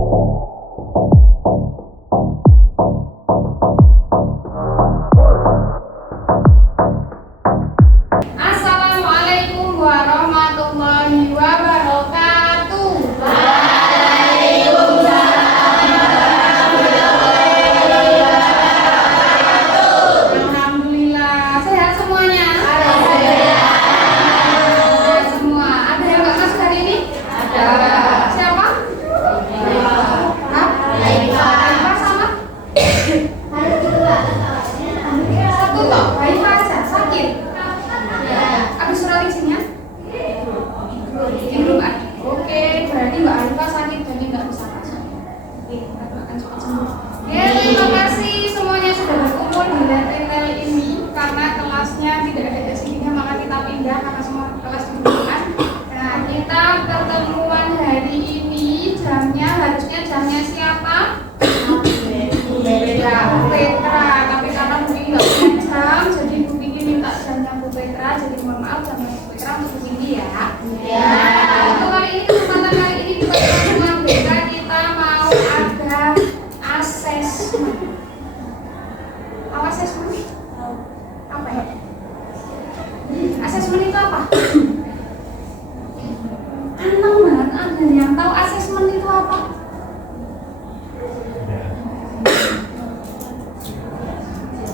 Assalamualaikum warahmatullahi wabarakatuh. Alhamdulillah, sehat semuanya. Sehat semua. Ada yang nggak masuk hari ini? Ada. Siapa? Haifah sama? Satu toh, Haifah aja sakit. Ada surat izinnya? Belum ada. Oke, berarti Mbak Haifah sakit jadi nggak bisa masuk. Kita doakan cepat sembuh. Oke, terima kasih semuanya sudah berkumpul di Letel ini. Karena kelasnya tidak ada isinya, maka kita pindah karena semua kelas digunakan. Nah, kita pertemuan hari ini jamnya harusnya jamnya siapa? Ya, Bu Petra. Tapi karena Bu Pinky nggak punya jam, jadi Bu Pinky minta jamnya Bu Petra. Jadi mohon maaf jamnya Bu Petra untuk Bu Pinky ya. Nah, untuk kali ini kesempatan kali ini di pertemuan BK kita mau ada asesmen. Apa asesmen? Apa ya? Asesmen itu apa? Anang banget, ada yang tahu asesmen itu apa?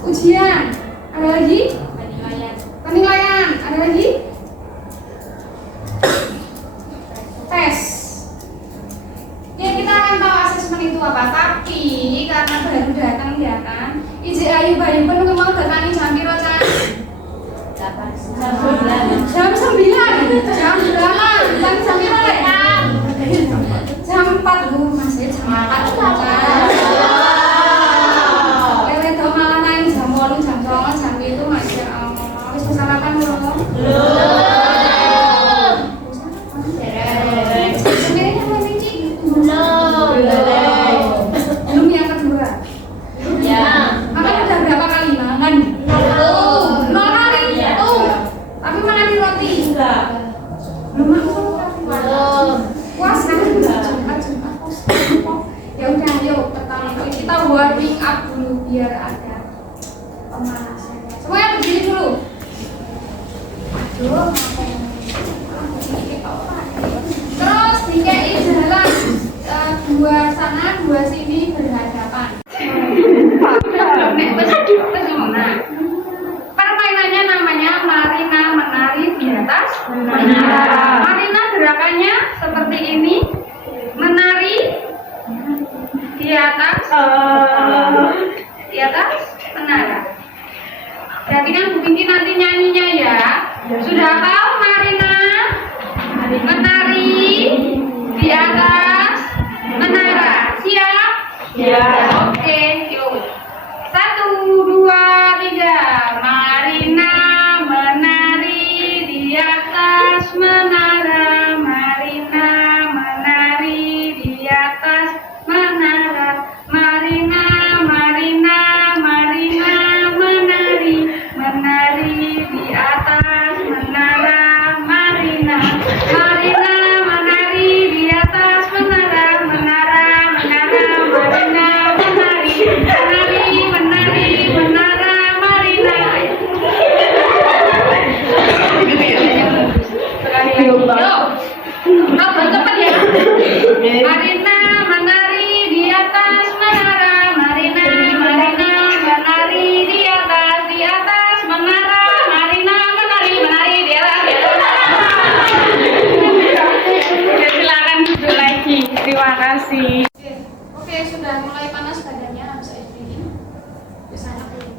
Ujian. Ada lagi? Penilaian. Ada lagi? Tes. Ya, kita akan tahu asesmen itu apa. Tapi karena baru datang ya kan, Iji Ayu Bayu penuh mau datangi jam piro Cak? Jam 9. Jam 8. Jam piro Lek? Jam 4 Bu, masih jam 4 Cak. Lewe do malah nang jam 8, jam 9, jam itu masih wis sarapan belum? Belum yang kedua. Makan udah berapa kali makan? Nol kali. Tapi makan di roti. Belum makan. Puasa Jumat. Ya udah, yuk pertama kali kita warming up dulu biar ada pemanasan. Semuanya berdiri dulu. Aduh, terus dikei jalan dua sana, dua sini berhadapan. Nah, permainannya namanya Marina menari di atas menara. Marina gerakannya seperti ini, menari di atas menara. Berarti kan Bu Pinky nanti nyanyinya ya. Sudah tahu Marina menari di atas menara. Siap? Oke, yuk. 1, 2, 3. Marina menari di atas menara. Marina menari di atas menara. Marina menari di atas menara. Marina menari di atas menara. Marina menari menara Marina. Sekali lagi, yuk. Nonton cepat ya. Marina menari di atas menara. Marina menari di atas menara. Marina menari di atas. Oke, silakan duduk lagi. Terima kasih. Oke, sudah mulai panas badannya, harus air dingin. Bisa anak dulu.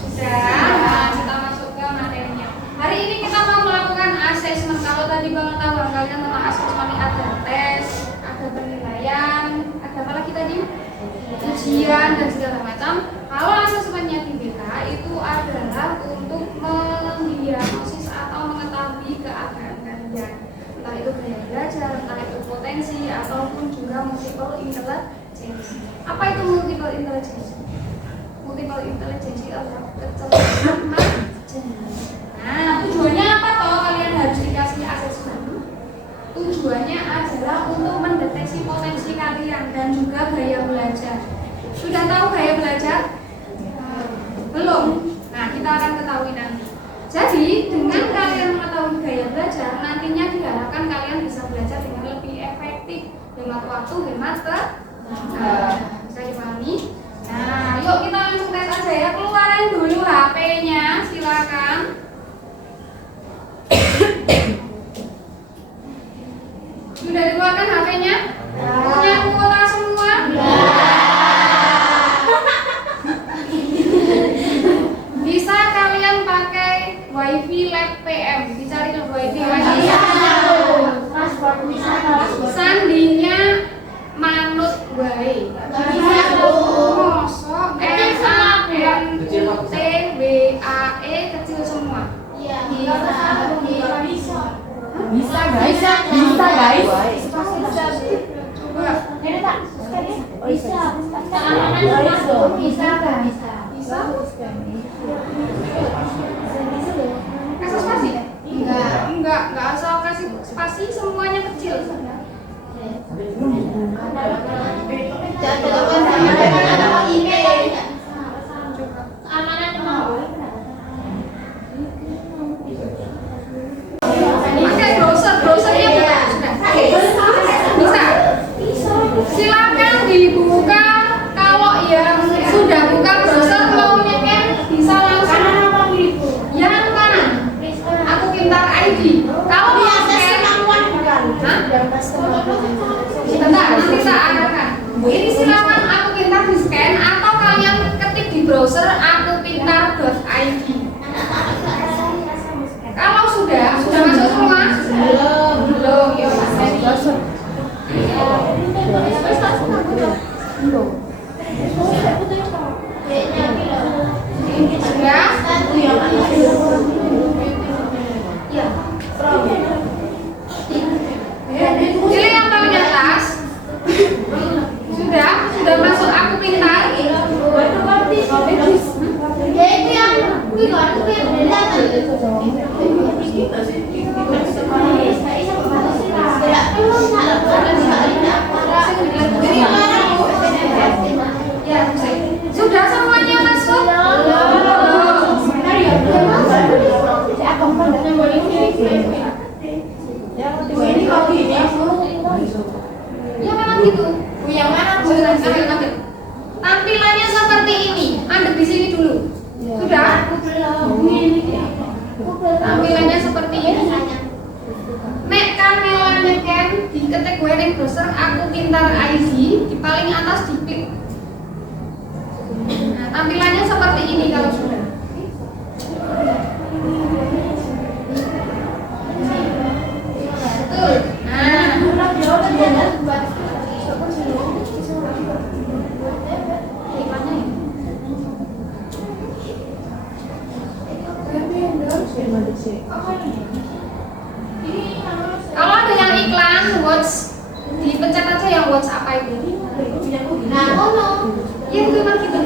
Sudah, kita masuk ke materinya. Hari ini kita mau melakukan asesmen. Kalau tadi pengetahuan kalian tentang asesmen ada tes, ada penilaian, ada apa lagi tadi? Ujian dan segala macam. Kalau asesmennya di BK itu adalah untuk mendiagnosis atau mengetahui keadaan kalian. Entah itu gaya belajar, entah itu potensi, ataupun juga multiple intelligence. Apa itu multiple intelligence? Multiple intelligence adalah kecerdasan manusia. Nah, tujuannya apa toh kalian harus dikasih asesmen? Tujuannya tujuannya adalah untuk mendeteksi potensi kalian dan juga gaya belajar. Sudah tahu gaya belajar? Belum? Nah, kita akan ketahui nanti. Jadi, dengan kalian mengetahui gaya belajar, nantinya diharapkan kalian bisa belajar dengan lebih efektif, hemat waktu, hemat bisa dipahami? Nah, yuk kita langsung tes aja ya. Keluarin dulu HP-nya, silakan. Sudah dikeluarkan HP-nya? Punya kuota semua? Bisa kalian pakai WiFi Lab PM. Dicari dulu WiFi. Sandinya manut wae. Mosok MANUTWAE kecil semua. Bisa guys. Coba. Bisa. Kasih spasi? Enggak asal kasih spasi, semuanya kecil. Pakai browsernya bisa. Silakan dibuka. Kalau yang sudah buka browser mau nyeker bisa langsung yang kanan. Aku pintar ID. Kalau mau scan, sebentar nanti saya arahkan. Ini silakan aku pintar di scan atau kalian ketik di browser akupintar.id. Kalau sudah masuk semua? Belum. Ya, masuk. Sudah? Ya. Pilih yang paling atas. Sudah masuk aku pintar. Sudah semuanya masuk? Ya memang gitu. Yang mana? Ambil. Tampilannya seperti ini. Anda di sini dulu. Sudah? Tampilannya seperti ini. Nek kangelan nyeken diketik gue ning browser aku pintar ID di paling atas diklik. Nah, tampilannya seperti ini kalau sudah. Betul. Kalau ada yang iklan watch, dipencet aja yang watch apa itu. Nah, ya itu memang gitu.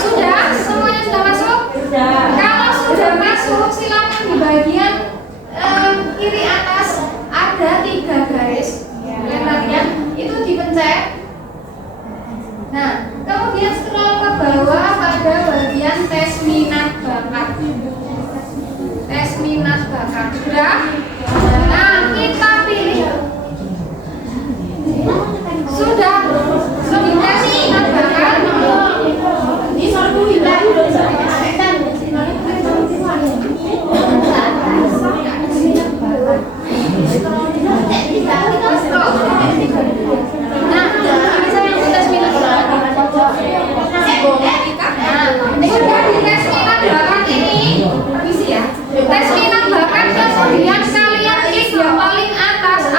Sudah? Semuanya sudah masuk? Kalau sudah masuk, silakan di bagian kiri atas ada 3 garis. Lihat itu dipencet. Nah, kemudian scroll ke bawah pada bagian tes minat bakat. Tes minat bakat. Sudah? Nah, kita pilih. Sudah tes minat bakat. Tes minat bakat kemudian kalian klik yang paling atas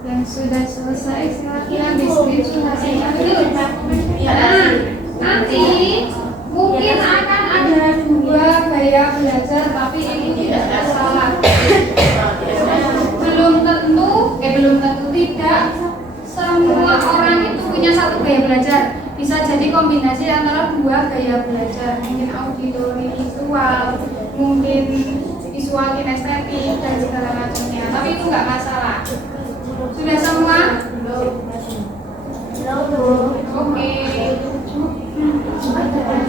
Yang sudah selesai silakan diskusi. Nah, nanti mungkin akan ada 2 gaya belajar, tapi ini tidak masalah. Belum tentu tidak semua orang itu punya satu gaya belajar. Bisa jadi kombinasi antara 2 gaya belajar, mungkin auditori visual, mungkin visual kinestetik dan segala macamnya. Tapi itu nggak masalah. Sudah semua? Oke. Sudah?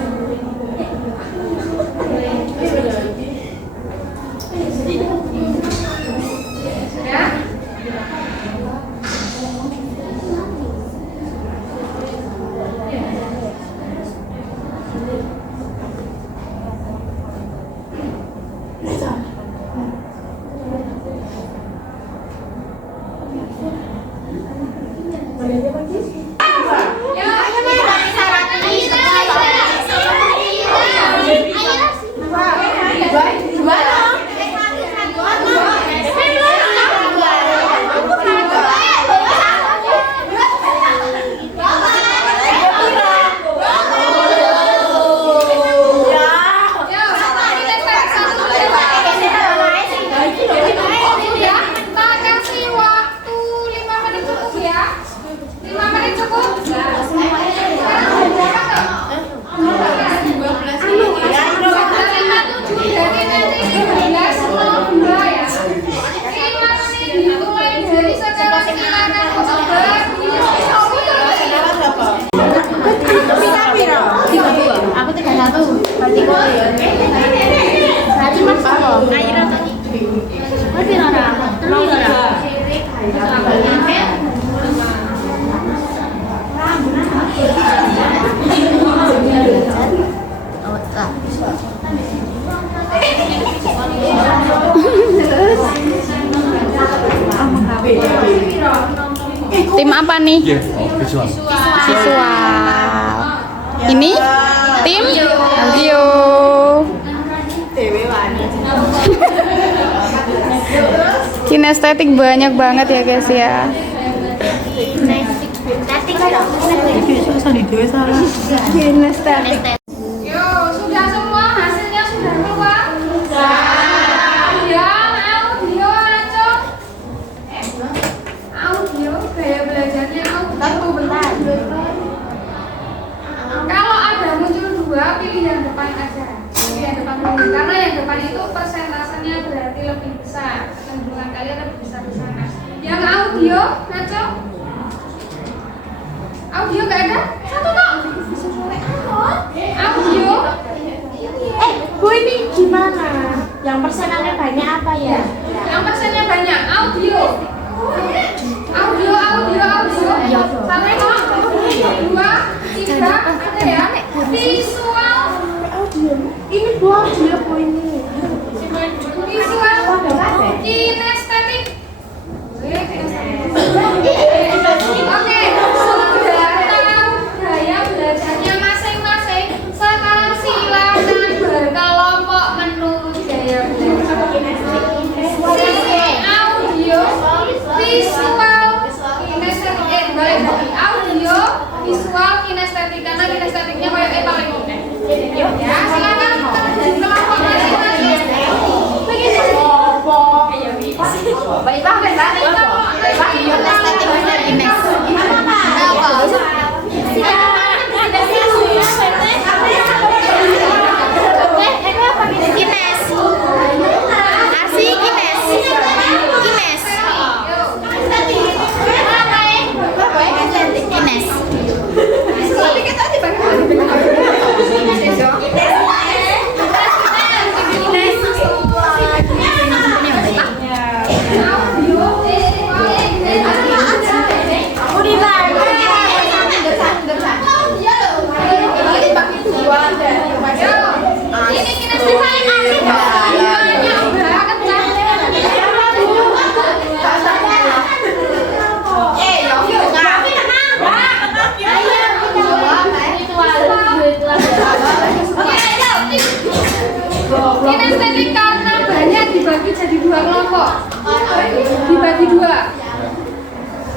Tim apa nih? Visual. Visual. Ini tim audio. Kinestetik banyak banget ya guys ya. Kinestetik. Yo, sudah semua hasilnya sudah keluar? Yang audio, Racok. Audio, gaya belajarnya audio. Kalau ada muncul 2, pilih yang depan aja. Pilih yang depan dulu. Karena yang depan itu persentasenya berarti lebih besar. Kecenderungan kalian lebih besar di sana. Yang audio, Racok. Audio nggak ada? Satu toh. Audio. Bu ini gimana? Yang persenannya banyak apa ya? Yang persennya banyak. Audio. Audio. Sampai kok. 2, 3, ada ya. Visual. Audio. Ini Bu audio Bu ini. Visual. Kinestetik. Oke, sudah tahu gaya belajarnya masing-masing. Sekarang silakan berkelompok menurut gaya belajar. Sisi audio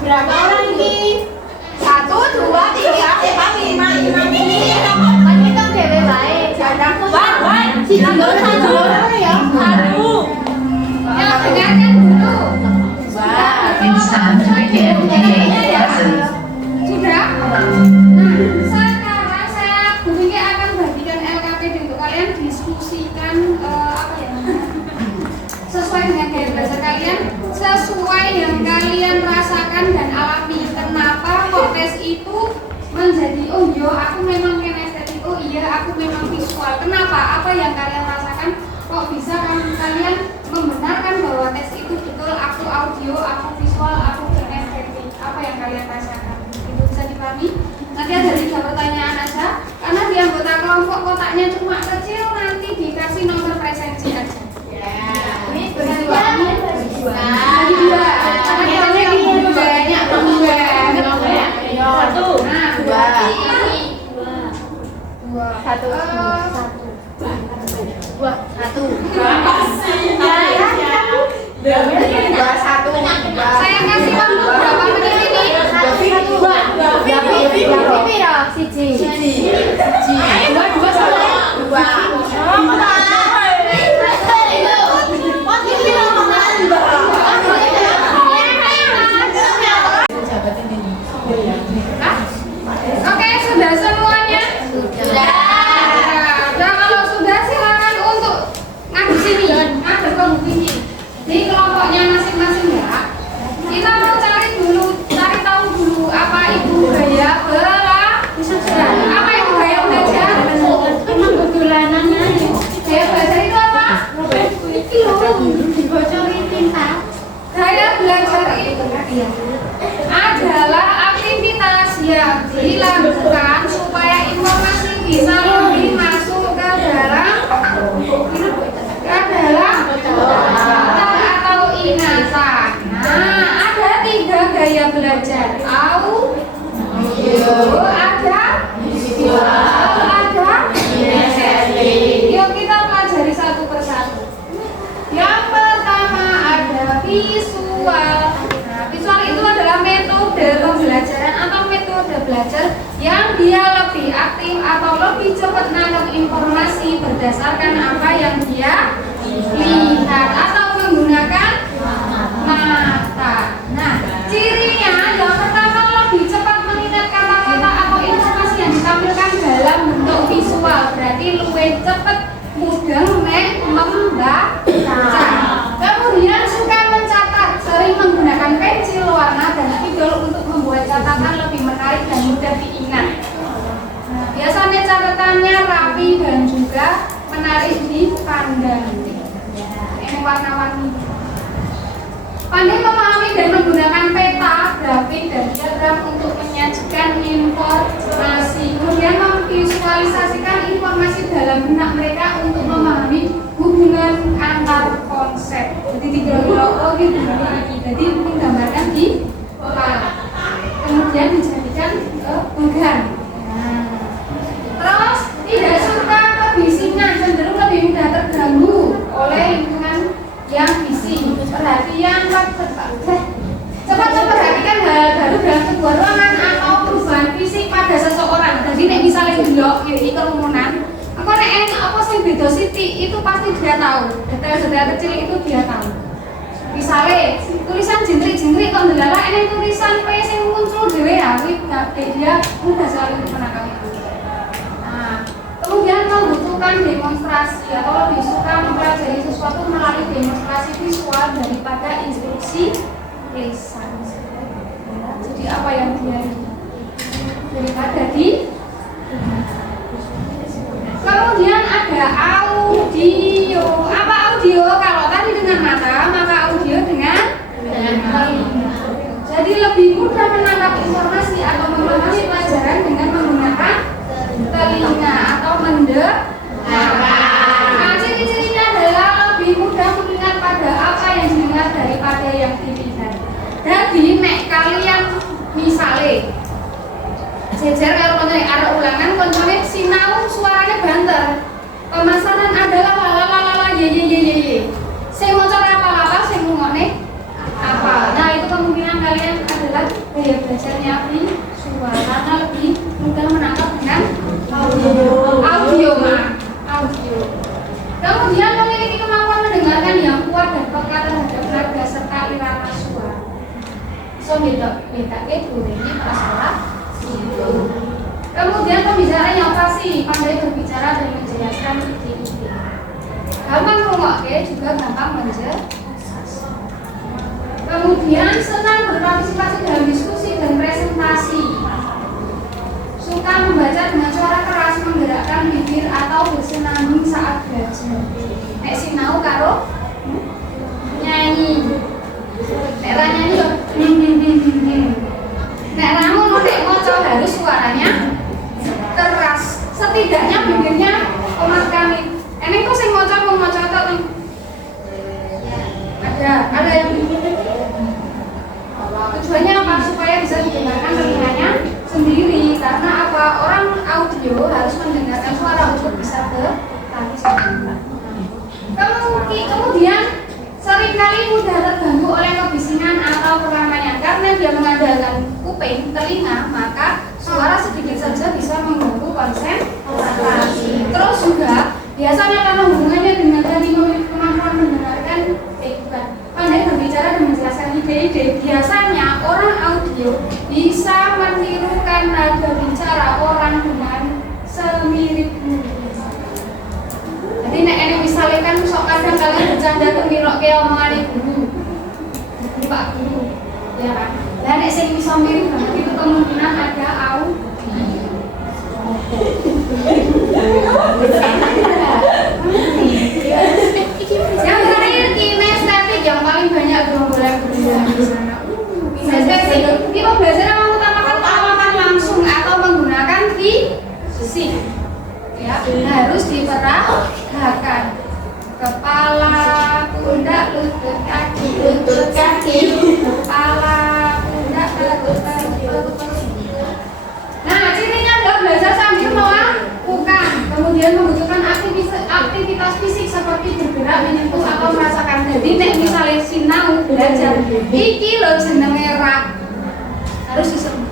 Berapa orang ini? 1, 2, 3, 4, 5 ini. Kan kita dewe baik. Jadang wan. Si Jilo satu ya. Satu. Ya, dengarkan dulu. Insan begin lessons. Sudah? Nah, sekarang saya Bu Vicky akan bagikan LKPD untuk kalian diskusikan apa ya? Sesuai dengan gaya belajar kalian, sesuai yang kalian rasakan dan alami. Kenapa kok tes itu menjadi oh iya aku memang kinestetik, oh iya aku memang visual. Kenapa? Apa yang kalian rasakan kok bisa kalian membenarkan bahwa tes itu betul aku audio, aku visual, aku kinestetik. Apa yang kalian rasakan? Itu bisa dipahami? Nanti ada 3 pertanyaan aja. Karena di anggota kelompok kotaknya cuma kecil, nanti dikasih nomor presensi aja. Ini berdua. Bagi 2. Karena kita banyak berdua. Satu. Nah, 2. berarti ini 2. Satu. Saya kasih waktu berapa menit ini? Oke, sudah semuanya? Sudah. Nah, kalau sudah silakan untuk ngadep sini, ngadep ke Bu Vicky. Di kelompoknya masing-masing ya. Kita mau cari tahu dulu apa itu gaya belajar. Apa itu gaya belajar? Gaya belajar itu apa? Dibocorin tinta. Gaya belajar itu adalah aktivitas yang dilakukan supaya informasi bisa lebih masuk ke dalam otak atau ingatan. Nah, ada 3 gaya belajar. Audio, ada visual, ada kinestetik. Yuk kita pelajari satu persatu. Yang pertama ada visual. Nah, visual itu adalah metode pembelajaran atau metode belajar yang dia lebih aktif atau lebih cepat menangkap informasi berdasarkan apa yang dia lihat atau menggunakan mata. Nah, cirinya yang pertama lebih cepat mengingat kata-kata atau informasi yang ditampilkan dalam bentuk visual. Berarti lebih cepat mudah membaca. Kemudian suka mencatat, sering menggunakan pensil, warna, dan spidol untuk membuat catatan lebih menarik dan mudah diingat. Nah, biasanya catatannya rapi dan juga menarik dipandang. Ini warna-warni. Pandai memahami dan menggunakan peta, grafik, dan diagram untuk menyajikan informasi. Kemudian memvisualisasikan informasi dalam benak mereka untuk memahami hubungan antar konsep. Jadi ideologi jadi menggambarkan di kepala. Kemudian dijadikan bagan. Terus tidak suka kebisingan, cenderung lebih mudah terganggu oleh lingkungan yang bising. Perhatian cepat memperhatikan hal baru dalam sebuah ruangan atau perubahan fisik pada seseorang. Jadi nek misalnya delok ya iki kerumunan, aku nek apa sing beda sithik itu pasti dia tahu. Detail-detail kecil itu dia tahu. Misalnya tulisan jentrik-jentrik kok ndelala enek tulisan P sing muncul dhewe ya, kuwi dia mudah sekali untuk menangkap itu. Nah, kemudian membutuhkan demonstrasi atau lebih suka mempelajari sesuatu melalui demonstrasi visual daripada instruksi lisan. Jadi apa yang dia lihat daripada di. Kemudian ada audio. Apa audio? Kalau tadi dengan mata, maka audio dengan telinga. Jadi lebih mudah menangkap informasi atau memahami pelajaran dengan menggunakan telinga atau mendengar. Nah, ciri-cirinya adalah lebih mudah mengingat pada apa yang didengar daripada yang dilihat. Jadi nek kalian misale jejer karo koncone arek ulangan, koncone sinau suaranya banter. Pemasaran adalah lalalala ye. Sing maca apa-apa sing ngomongane apa. Nah, itu kemungkinan kalian adalah gaya belajarnya visual karena lebih mudah menangkap dengan audio. Kemudian memiliki kemampuan mendengarkan yang kuat dan peka terhadap nada serta irama suara. So beda itu ini prasarat. Kemudian pembicaraan yang fasih, pandai berbicara dan menjelaskan ide-ide. Gampang ngrungokke juga gampang menjelaskan. Kemudian senang berpartisipasi dalam diskusi dan presentasi. Suka membaca dengan suara keras, menggerakkan bibir atau bersenandung saat belajar. Nek sinau karo nyanyi. Nek ra nyanyi kok nek ramu nek maca harus suaranya keras. Setidaknya bibirnya komat kami. Eneng kok sing maca mau maca tok nih. Ada yang tujuannya apa? Supaya bisa didengarkan telinganya sendiri. Karena apa? Orang audio harus mendengarkan suara untuk bisa berpartisipasi. Kemudian seringkali mudah terganggu oleh kebisingan atau keramaian karena dia mengandalkan kuping, telinga, maka suara sedikit saja bisa mengganggu konsentrasi. Terus juga biasanya karena hubungannya dengan tadi memiliki kemampuan mendengarkan pandai berbicara dan menjelaskan ide-ide. Biasanya orang audio bisa menirukan nada bicara orang dengan semirip mungkin. Jadi nek ene misalnya kan sok kadang kalian bercanda tuh ngirokke omongane guru. Pak guru. Ya kan? Lah nek sing iso mirip banget itu kemungkinan ada yang terakhir kinestetik yang paling banyak gerombolan di sana. Kinestetik ini pembelajaran mengutamakan langsung atau menggunakan fisik. Ya, harus diperagakan. Kepala, pundak, lutut kaki, kepala, pundak, lutut kaki. Nah, cirinya adalah belajar sambil melakukan, kemudian membutuhkan aktivitas fisik seperti bergerak, menyentuh atau merasakan. Jadi nek misalnya sinau belajar, iki lho jenenge rak. Harus disebut.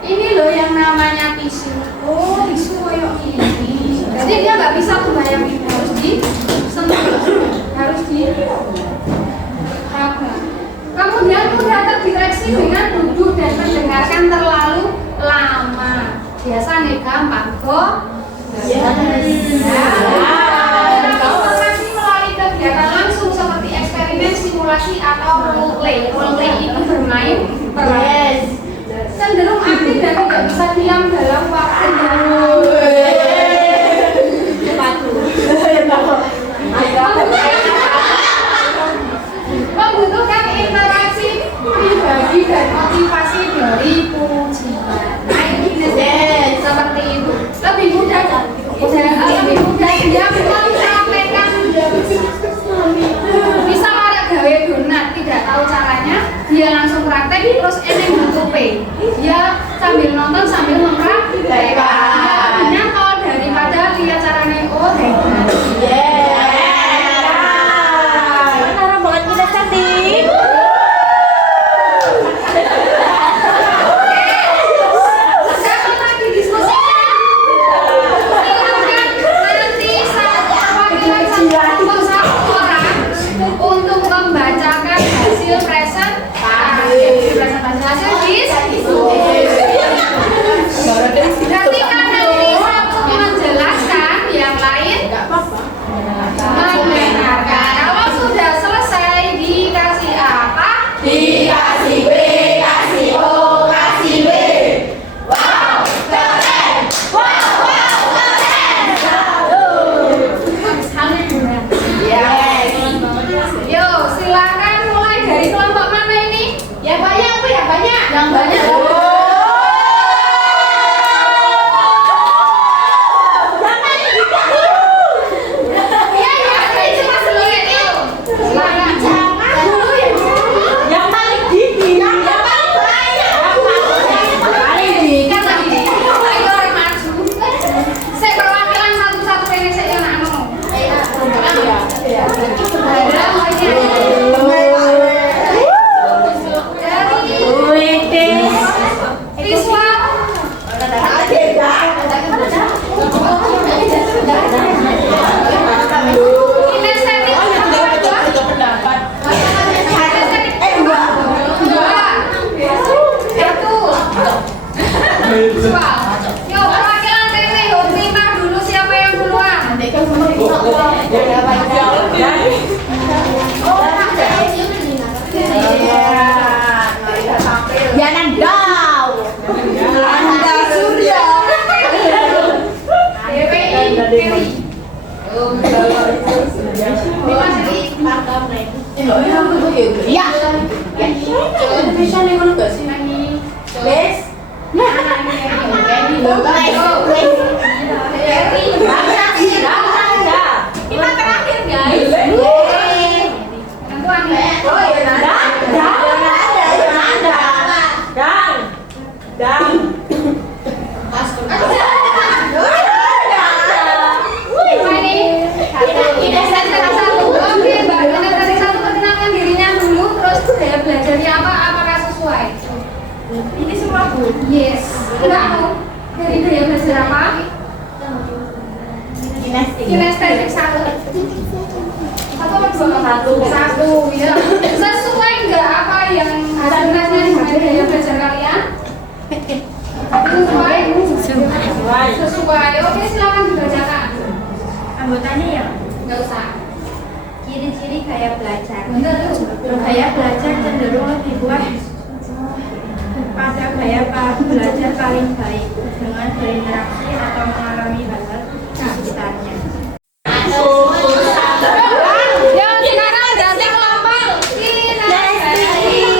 Ini loh yang namanya tisu. Oh, tisu koyok ini. Jadi dia nggak bisa membayangin, harus disentuh, harus diraba. Kemudian mudah terdistraksi dengan duduk dan mendengarkan terlalu lama. Biasanya gampang kok. Informasi melalui kegiatan langsung seperti eksperimen, simulasi atau role play. Role play itu bermain peran. Cenderung aktif dan tidak bisa diam dalam waktu yang membutuhkan interaksi pribadi dan motivasi dari pujian. Nah ini seperti itu. Lebih mudah dia menyampaikan. Bisa orang gawe donat tidak tahu caranya, dia langsung praktek terus ini nutupe. Dia sambil nonton sambil mempraktek. Dia kalau daripada lihat caranya hebat. visual. Yuk, perwakilan TV, terima dulu siapa yang duluan. Jangan kau. Anda Surya. DPI, Kelly. Iya. Bisa nih ngono gak sih? Wes. Kita terakhir guys. Tentuan ya. Oh iya, Nanda. Dan. Apa ini? Kinesis dari satu. Oke, Mbak. Kinesis dari satu perkenalkan dirinya dulu, terus gaya belajarnya apa? Apakah sesuai? Ini semua Bu. Yes. Enggak mau. Dari gaya belajar apa? Kinestetik satu. Satu apa dua? Satu. Ya. Sesuai enggak apa yang hasil tesnya dengan gaya belajar kalian? Sesuai. Sesuai. Oke, silakan dibacakan. Anggotanya ya. Enggak usah. Ciri-ciri gaya belajar. Bener tuh. Gaya belajar cenderung lebih kuat pada gaya belajar paling baik dengan berinteraksi atau mengalami hal-hal di sekitarnya. Ya, sekarang ganti kelompok kinestetik.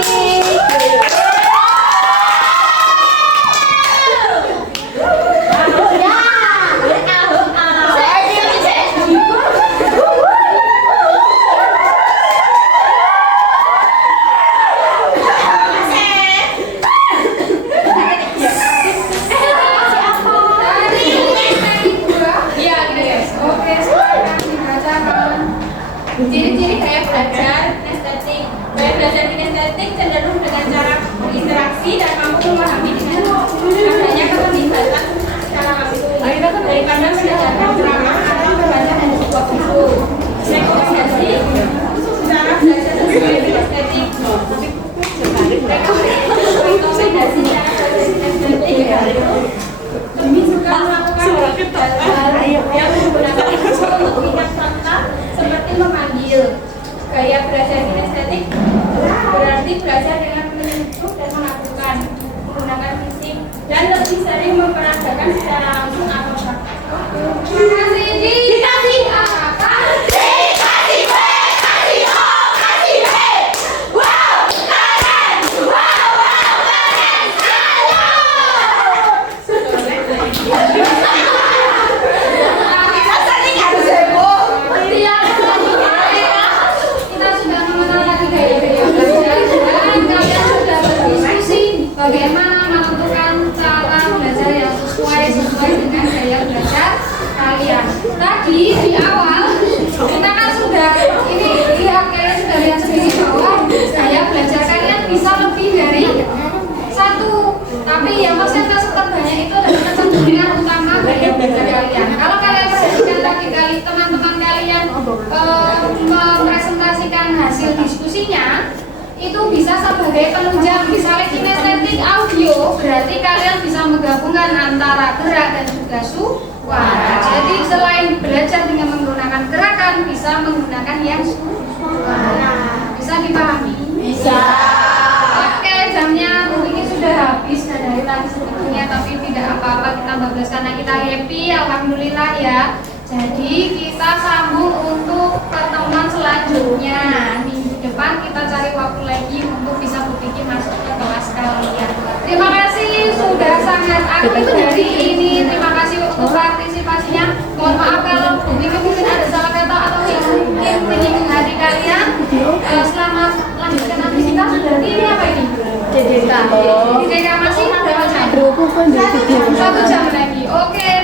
Iya, guys. Oke, silakan dibacakan. Ciri-ciri gaya belajar kinestetik. Gaya belajar kinestetik cenderung dengan cara berinteraksi dan mampu memahami dengan adanya keterlibatan secara langsung daripada mendengarkan ceramah atau membaca dari sebuah buku. Rekomendasi cara belajar sesuai kinestetik. Rekomendasi cara belajar kinestetik lebih suka melakukan hal yang menggunakan untuk minat serta seperti memanggil. Gaya belajar kinestetik berarti belajar dengan menyentuh dan melakukan menggunakan fisik dan lebih sering memperagakan secara langsung atau praktek. Terima kasih, Di. Dikasih apa? Kita sudah mengenal lagi gaya-gaya belajar dan kalian sudah berdiskusi bagaimana menentukan cara belajar yang sesuai dengan gaya belajar kalian. Tadi di awal kita kan sudah ini lihat kalian sudah lihat sendiri bahwa gaya belajar kalian bisa lebih dari satu, tapi yang persentase terbanyak itu adalah kecenderungan utama gaya belajar kalian. Kalau kalian perhatikan tadi kali teman-teman kalian mempresentasikan hasil diskusinya itu bisa sebagai penunjang, misalnya kinestetik audio berarti kalian bisa menggabungkan antara gerak dan juga suara. Jadi selain belajar dengan menggunakan gerakan bisa menggunakan yang suara. Bisa dipahami? Bisa. Oke, jamnya ini sudah habis dari tadi sebetulnya, tapi tidak apa-apa, kita bablas karena kita happy, alhamdulillah ya. Jadi kita sambung untuk pertemuan selanjutnya. Minggu depan kita cari waktu lagi untuk bisa berpikir masuk ke kelas kalian. Terima kasih sudah sangat aktif hari ini. Terima kasih untuk partisipasinya. Mohon maaf kalau mungkin ada salah kata atau yang mungkin menyinggung hati kalian. Selamat lanjutkan aktivitas. Ini apa ini? DDK masih berapa jam? 1 jam lagi. Oke.